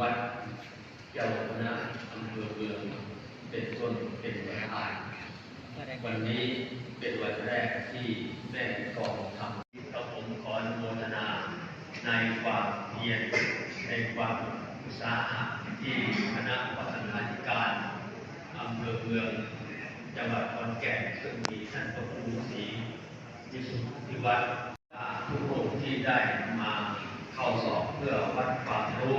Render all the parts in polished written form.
วัดเจ้าคณะอำเภอเมืองเป็นต้นเป็นประธานวันนี้เป็นวันแรกที่แม่กองทำกับผมขออนุโมทนาในความเพียรในความอุตสาหะที่คณะพัฒนาธิการอำเภอเมืองจังหวัดขอนแก่นซึ่งมีท่านพระครูศรีวิสุทธิวัฒน์ทุกองค์ที่ได้มาเข้าสอบเพื่อวัดความรู้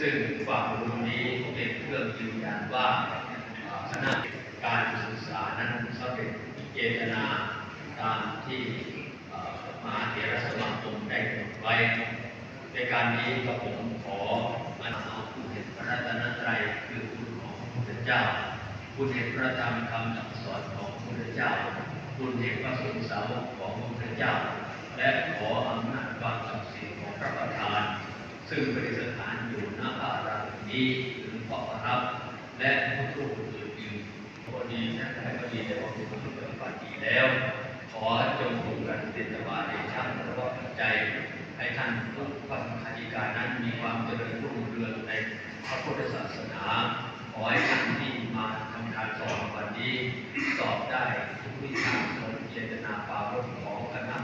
ซึ่งความรู้นี้เป็นเครื่องยืนยันว่าคณะการศึกษานั้นสำเร็จเจตนาตามที่มหาเถรสมาคมได้กำหนดไว้ในการนี้ก็ผมขออนุโมทนาคุณเห็นพระรัตนตรัยคือคุณของพระพุทธเจ้าคุณเห็นพระธรรมคำสั่งสอนของพระพุทธเจ้าคุณเห็นพระสงฆ์สาวกของพระพุทธเจ้าและขออำนาจความศักดิ์สิทธิ์ของพระประธานซึ่งประดิษฐานอยู่ณอารามนี้หรือพระประทับและผู้ทุกข์อื่นๆพอดีนะใครก็ดีแต่ว่าเป็นผู้ปฏิบัติดีแล้วขอจงคงกันเป็นตบะในชาติและว่าปัจจัยให้ท่านผู้พัฒนาธิการนั้นมีความเจริญรุ่งเรืองในพระพุทธศาสนาขอให้ท่านที่มาทำการสอบวันนี้สอบได้ทุกวิชาสมเจตนาปรารภของคณะ